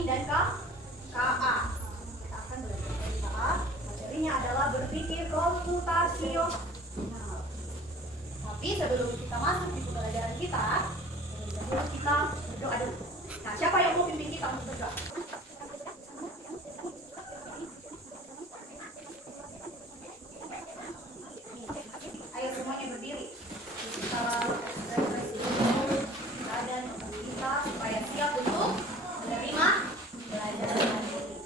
coding dan KA. Kita akan belajar dari KA. Materinya adalah berpikir komputasional. Tapi sebelum kita masuk di pembelajaran kita berdoa dulu. Nah, siapa yang mau pimpin kita untuk berdoa? Ayo semuanya berdiri. Kita keadaan kita supaya siap untuk menerima pelajaran hari ini.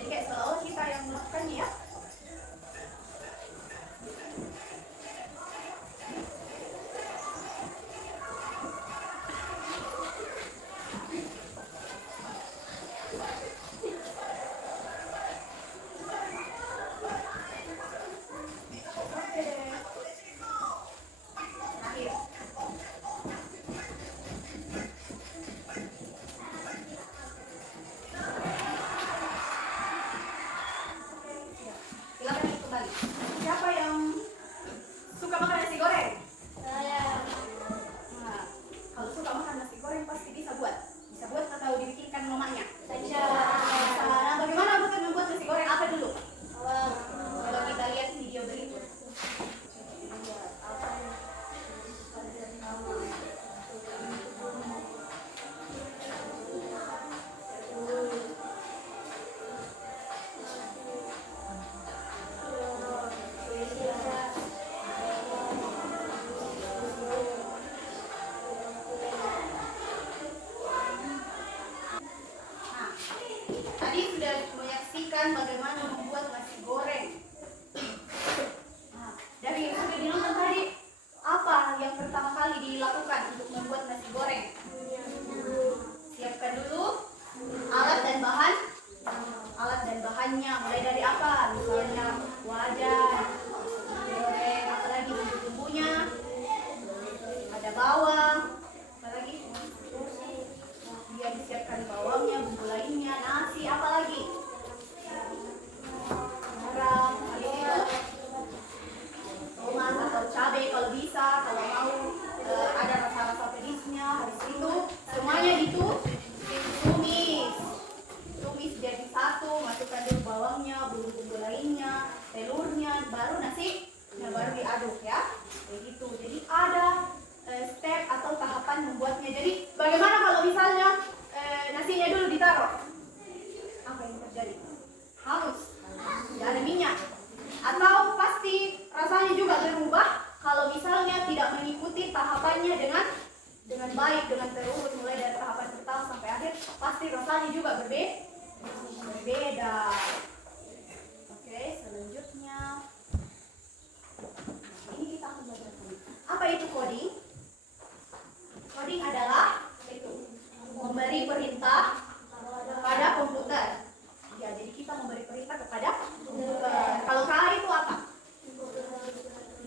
Jadi selalu kita yang melakukannya ya. Silakan kembali. Siapa yang suka makan nasi goreng? Saya. Nah, kalau suka makan nasi goreng pasti bisa buat atau dibikinkan mamanya. Saya. Nah, bagaimana buat membuat nasi goreng? Apa dulu? Kalau kita lihat video berikut. Tadi sudah menyaksikan bagaimana membuat nasi goreng. Nah, dari yang sudah dinonton tadi, apa yang pertama kali dilakukan untuk membuat nasi goreng? Siapkan dulu alat dan bahannya. Mulai dari apa? Misalnya wajan, goreng, apalagi bumbu-bumbunya, ada bawang, apalagi dia disiapkan bawangnya, bumbu lainnya, nasi, apalagi garam, habis itu tomat atau cabai kalau bisa, kalau mau ada rasa-rasa pedisnya. Habis itu semuanya tumis jadi satu, masukkan dulu bawangnya, bumbu-bumbu lainnya, telurnya, baru nasi, baru diaduk ya, begitu. Jadi ada step atau tahapan membuatnya. Jadi bagaimana kalau misalnya nasinya dulu ditaruh? Apa yang terjadi? Hangus, tidak ada minyak. Atau pasti rasanya juga berubah kalau misalnya tidak mengikuti tahapannya dengan baik, dengan terurut mulai dari tahapan pertama sampai akhir, pasti rasanya juga berbeda. Oke, selanjutnya ini kita akan belajar coding. Apa itu coding? Coding adalah memberi perintah kepada komputer. Ya, jadi kita memberi perintah kepada komputer. Kalau K itu apa?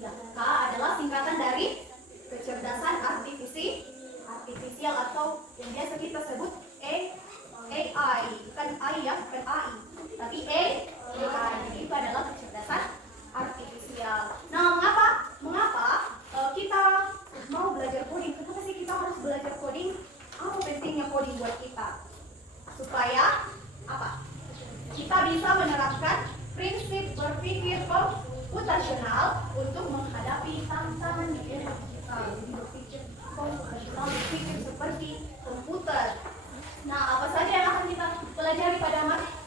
Ya, K adalah singkatan dari kecerdasan artifisial atau yang biasa kita sebut AI. Bukan AI ya, bukan AI. Tapi AI. Jadi itu adalah kecerdasan artifisial. Nah, mengapa kita mau belajar coding? Kenapa sih kita harus belajar coding? Apa pentingnya coding buat kita? Supaya apa? Kita bisa menerapkan prinsip berpikir komputasional untuk menghadapi tantangan di era digital. Jadi berpikir komputasional, berpikir seperti komputer. Nah, apa saja yang akan kita pelajari pada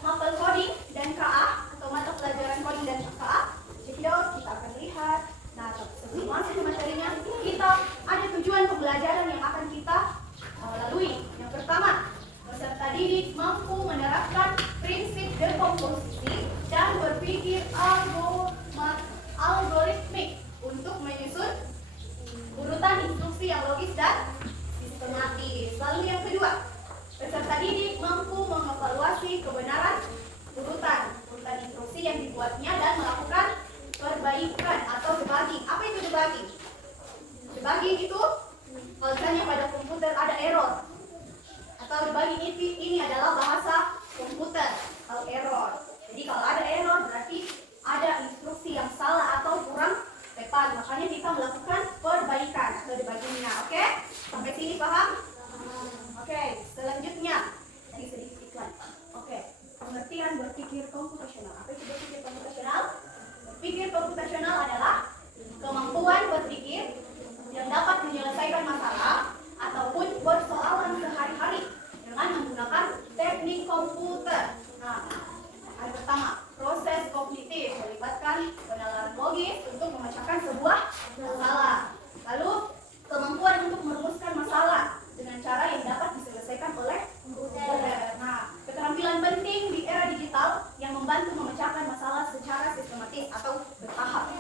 mapel coding dan KA atau mata pelajaran coding dan KA? Cekidot, kita akan lihat. Nah, sebelum masuk ke materinya, kita ada tujuan pembelajaran yang akan kita lalui. Yang pertama, peserta didik mampu menerapkan prinsip dekomposisi dan berpikir algoritmik untuk menyusun urutan instruksi yang logis dan sistematis. Lalu yang kedua, peserta didik mampu mengevaluasi kebenaran urutan instruksi yang dibuatnya dan melakukan perbaikan atau debugging. Apa itu debugging? Debugging itu kalau misalnya pada komputer ada error atau dibagi ini adalah bahasa komputer atau error. Jadi kalau ada error berarti ada instruksi yang salah atau kurang tepat. Makanya kita melakukan perbaikan atau dibaginya. Oke? Sampai sini paham? Oke, selanjutnya ini sedikit iklan. Oke, pengertian berpikir komputasional. Apa itu berpikir komputasional? Berpikir komputasional adalah kemampuan berpikir yang dapat menyelesaikan masalah ataupun persoalan sehari-hari dengan menggunakan teknik komputer. Nah, yang pertama, proses kognitif melibatkan penalaran logis untuk memecahkan sebuah masalah. Lalu, kemampuan untuk merumuskan masalah dengan cara yang dapat diselesaikan oleh komputer. Nah, keterampilan penting di era digital yang membantu memecahkan masalah secara sistematis atau bertahap,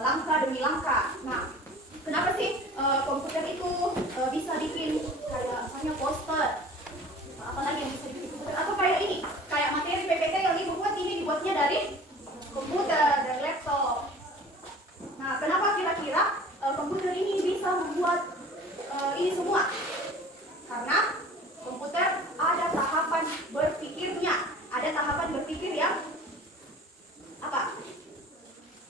langkah demi langkah. Nah, kenapa sih komputer itu bisa bikin kayak misalnya poster? Apalagi yang bisa bikin komputer? Atau kayak ini, kayak materi PPT yang ibu buat ini dibuatnya dari komputer, dari laptop. Nah, kenapa kira-kira komputer ini bisa membuat ini semua? Karena komputer ada tahapan berpikirnya, ada tahapan berpikir yang apa?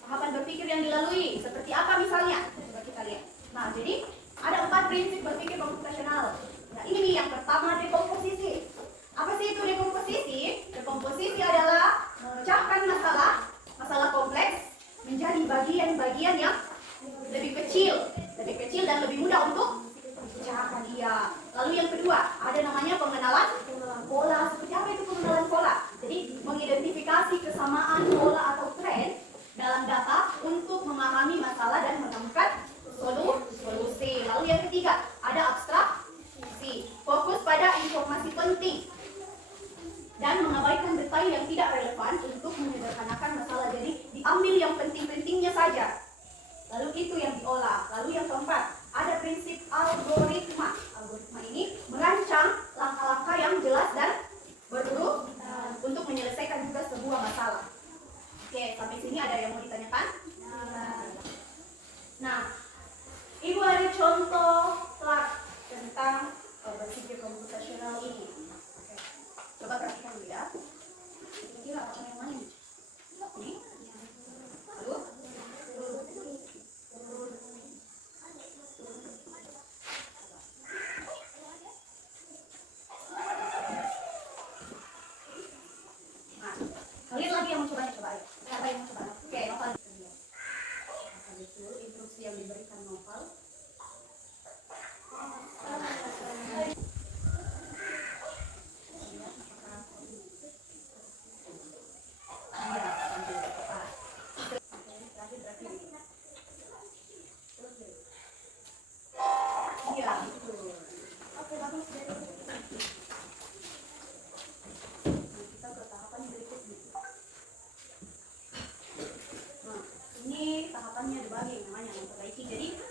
Tahapan berpikir yang dilalui. Seperti apa misalnya? Coba kita lihat. Nah, jadi ada 4 prinsip berpikir komputasional. Nah, ini nih yang pertama, dekomposisi. Apa sih itu dekomposisi? Dekomposisi adalah memecahkan masalah kompleks menjadi bagian-bagian yang lebih kecil dan lebih mudah untuk dipecahkan. Iya. Lalu yang kedua, ada namanya pengenalan pola. Seperti apa itu pengenalan pola? Jadi mengidentifikasi kesamaan pola atau tren dalam data untuk memahami masalah dan menemukan solusi. Lalu yang ketiga, ada abstraksi. Fokus pada informasi penting dan mengabaikan detail yang tidak relevan untuk menyederhanakan masalah. Jadi diambil yang penting-pentingnya saja. Lalu itu yang diolah. Lalu yang keempat, ada prinsip algoritma. Algoritma ini merancang langkah-langkah yang jelas dan berurut untuk menyelesaikan juga sebuah masalah. Oke, sampai sini ada yang mau ditanyakan? Nah, ibu ada contoh tentang berpikir komputasional ini. Oke. Coba perhatikan dulu ya. Kira-kira apa yang mana? Ini? Lalu? Nah, kalian lagi yang mau coba ayo. Siapa yang mau coba? Oke, Novel. Apa itu instruksi yang diberikan Novel?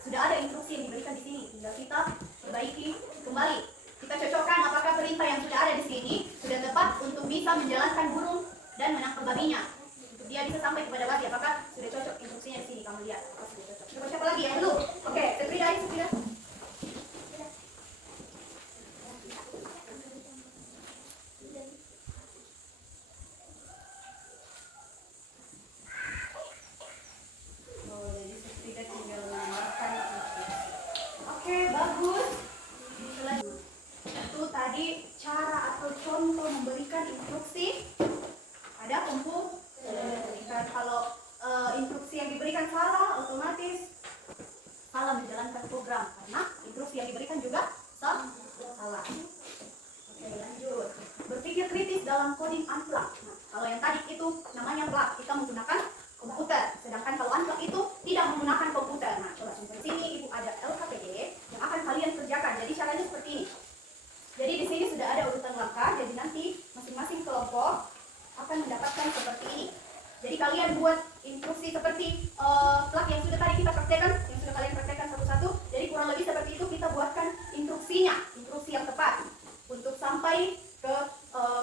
Sudah ada instruksi yang diberikan di sini, tinggal kita perbaiki kembali. Kita cocokkan apakah perintah yang sudah ada di sini sudah tepat untuk bisa menjalankan burung dan menangkap babinya. Untuk dia bisa sampai kepada babi, apakah sudah cocok instruksinya di sini? Kamu lihat, apakah sudah cocok? Coba siapa lagi yang belum? Oke, Seprida. Bagus. Itu tadi cara atau contoh memberikan instruksi ada komputer. Kalau instruksi yang diberikan salah, otomatis salah menjalankan program karena instruksi yang diberikan juga salah. Oke, lanjut. Berpikir kritis dalam coding unplug. Nah, kalau yang tadi itu namanya plug, kita menggunakan komputer. Sedangkan kalau unplug itu tidak menggunakan komputer. Nah, coba contoh sini ibu ada LKPD yang akan kalian kerjakan. Jadi caranya seperti ini. Jadi di sini sudah ada urutan langkah. Jadi nanti masing-masing kelompok akan mendapatkan seperti ini. Jadi kalian buat instruksi seperti plug yang sudah tadi kita praktekkan, yang sudah kalian praktekkan satu-satu. Jadi kurang lebih seperti itu kita buatkan instruksinya, instruksi yang tepat untuk sampai ke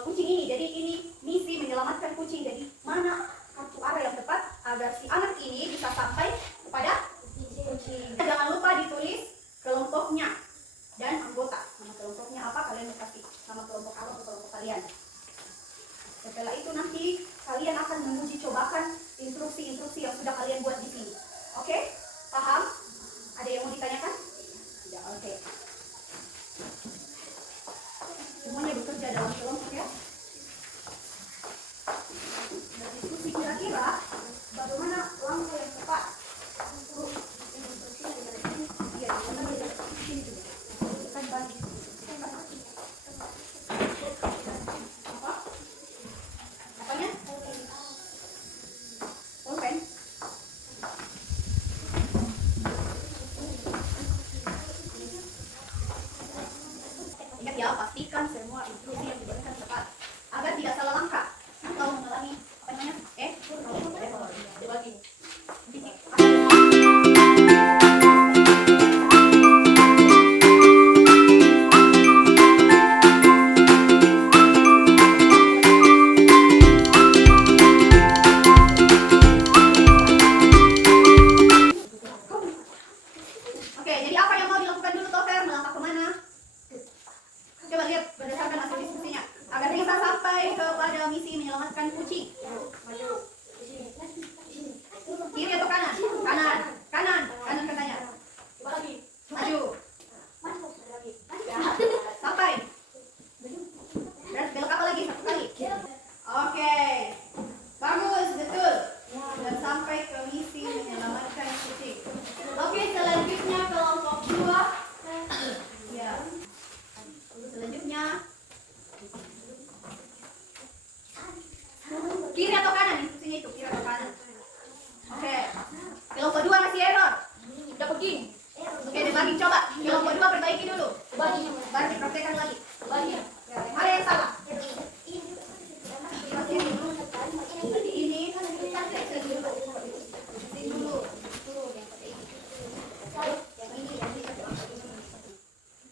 kucing ini. Jadi ini misi menyelamatkan kucing. Jadi mana kartu arah yang tepat agar si anak ini bisa sampai kepada kucing. Jangan lupa ditulis kelompoknya dan anggota. Nama kelompoknya apa kalian kasih. bekerja dalam kelompok ya. Berdiskusi kira-kira bagaimana langkah yang tepat untuk kan bagi apa? Apanya? Pulpen. Ingat ya, pastikan semua instruksi yang diberikan tepat agar tidak salah langkah atau mengalami apa namanya? Dibagi. Oke, jadi apa yang mau dilakukan dulu Tofer? Melangkah kemana? Coba lihat berdasarkan hasil diskusinya. Agar bisa sampai kepada misi menyelamatkan kucing. Kiri atau kanan? Kanan. Kanan. Kanan katanya. Maju. Sampai. Dan belok apa lagi? Satu kali. Oke. Bagus, betul. Dan sampai ke misi menyelamatkan kucing. Oke, selanjutnya kelompok 2. Ya. Selanjutnya kiri atau kanan, instruksinya itu kiri atau kanan. Oke. Kelompok 2 masih error. Udah pergi. Oke, dibagi coba. Kelompok 2 perbaiki dulu. Baru dipraktekkan lagi. Ya, mana yang salah?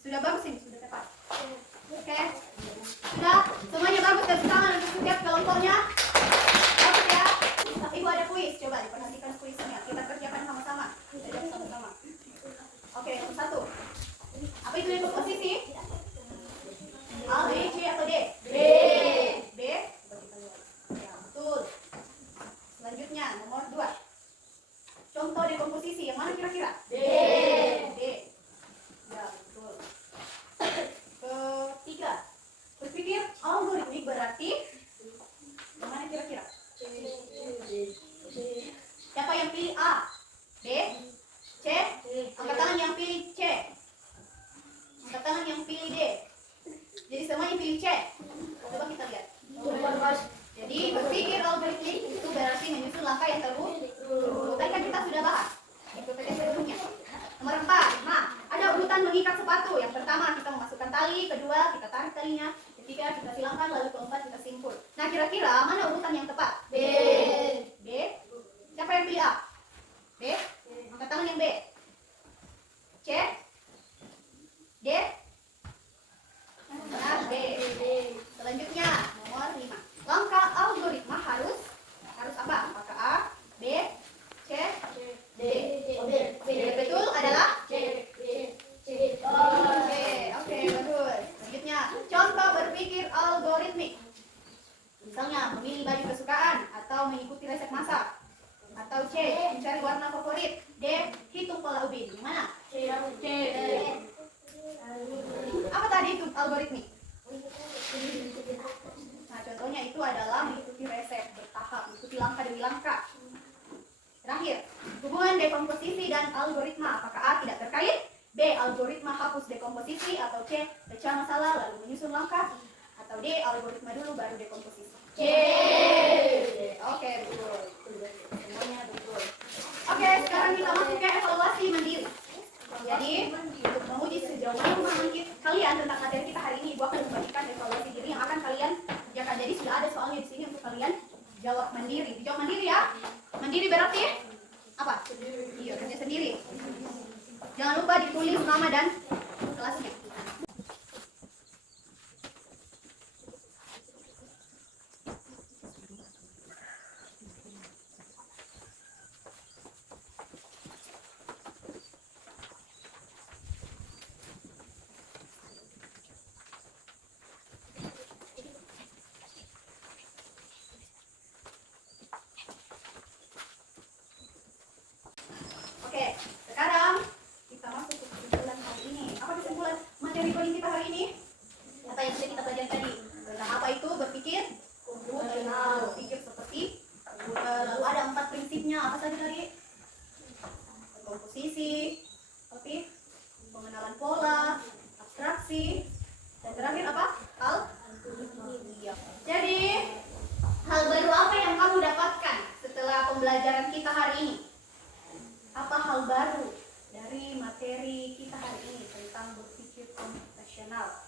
Sudah bagus ini, sudah tepat. Oke. Sudah, semuanya bagus, dan tangan untuk setiap kelompoknya. Bagus ya. Ibu ada kuis, coba diperhatikan kuisnya. Kita kerjakan sama-sama. Jawab sama-sama. Oke, yang satu. Apa itu yang posisi? A, B, C atau D? B. B. Ya, betul. Selanjutnya nomor 2. Contoh dekomposisi yang mana kira-kira? D. D. Ya, betul. Ketiga, berpikir algoritmik berarti yang mana kira-kira? Siapa yang pilih A? B? C? Angkat tangan yang pilih C. Angkat tangan yang pilih D. Jadi semuanya pilih C. Coba kita lihat. Jadi berpikir algoritmik itu berarti menyusun langkah yang terurut. Tadi kan kita sudah bahas itu tadi sebelumnya. Nomor 4. Nah, ada urutan mengikat sepatu. Yang pertama kita memasukkan tali, kedua kita tarik talinya, ketiga kita silangkan, lalu keempat kita simpul. Nah, kira-kira mana urutan yang tepat? B. B. Siapa yang pilih A? B. Angkat tangan yang B. C. D. Benar, B. Selanjutnya nomor 5. Langkah algoritma harus apa? Apakah A, B, C, D? Betul adalah C. Oke, bagus. Selanjutnya, contoh berpikir algoritmik. Misalnya, memilih baju kesukaan atau mengikuti resep masak. Atau C, mencari warna favorit. D, hitung pola ubin. Yang mana? C. Apa tadi itu algoritmik? Nah, contohnya itu adalah mengikuti resep bertahap, mengikuti langkah demi langkah. Terakhir, hubungan dekomposisi dan algoritma. Apakah A tidak terkait? B. Algoritma hapus dekomposisi. Atau C. Pecah masalah lalu menyusun langkah. Atau D. Algoritma dulu baru dekomposisi. C. Oke, betul. Semuanya betul. Oke, sekarang kita masuk ke evaluasi mandiri. Jadi, untuk menguji sejauh mana pemahaman kalian tentang materi kita hari ini, Ibu akan membagikan evaluasi diri yang akan kalian kerjakan. Jadi sudah ada soalnya di sini untuk kalian jawab mandiri. Dijawab mandiri ya. Mandiri berarti apa? Iya, kerja sendiri. Jangan lupa ditulis nama dan kelasnya. Oke, sekarang kita masuk ke kesimpulan hari ini mengenal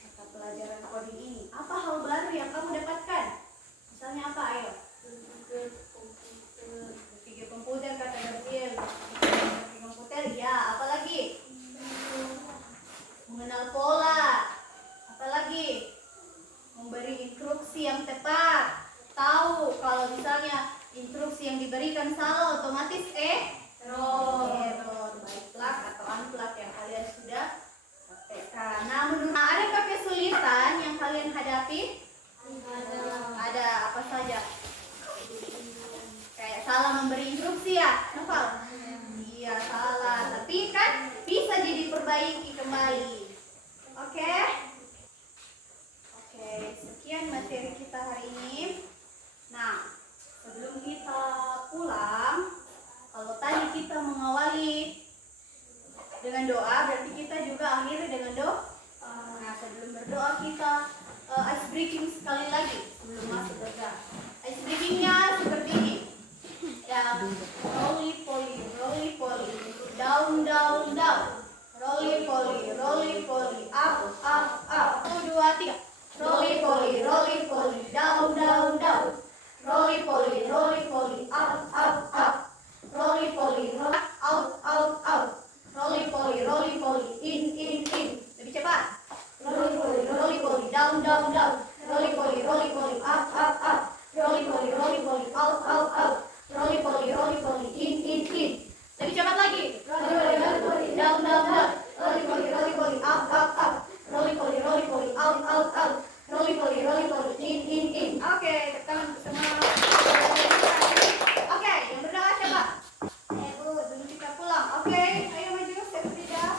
mata pelajaran coding ini. Apa hal baru yang kamu dapatkan? Misalnya apa, ayo? Berpikir komputer, kata Gabriel. Berpikir komputer, ya. Apa lagi? Mengenal pola. Apa lagi? Memberi instruksi yang tepat. Tahu kalau misalnya instruksi yang diberikan salah, otomatis error, baik plug atau unplug yang kalian sudah praktekkan. Nah, adakah kesulitan yang kalian hadapi? Ada. Apa saja? Kayak salah memberi instruksi ya, Noval? Iya, salah. Tapi kan bisa jadi perbaiki kembali. Oke? Oke, sekian materi kita hari ini. Nah, sebelum kita pulang, kalau tadi kita mengawali dengan doa, berarti kita juga akhiri dengan doa. Nah, sebelum berdoa kita ice breaking sekali lagi sebelum masuk doa. Ice breakingnya seperti ini. Ya, roly poly, down, roly poly, up, up. 1, 2, 3. Roly poly, down, roly poly, up, up. Roly poly, out. Roly poly, in. Lebih cepat. Roly poly, down. Roly poly, up, up. Roly poly, out. Roly poly, in. Lebih cepat lagi. Roly poly, down. Roly poly, up, up. Roly poly, out. Roly poly, in. Oke, tangan semua. Oke, yang berdoa siapa? Bu, sebelum kita pulang. Oke, ayo maju, saya berdoa.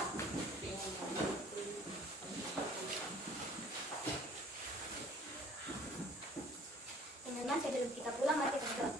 Teman-teman, sebelum kita pulang, mari kita berdoa.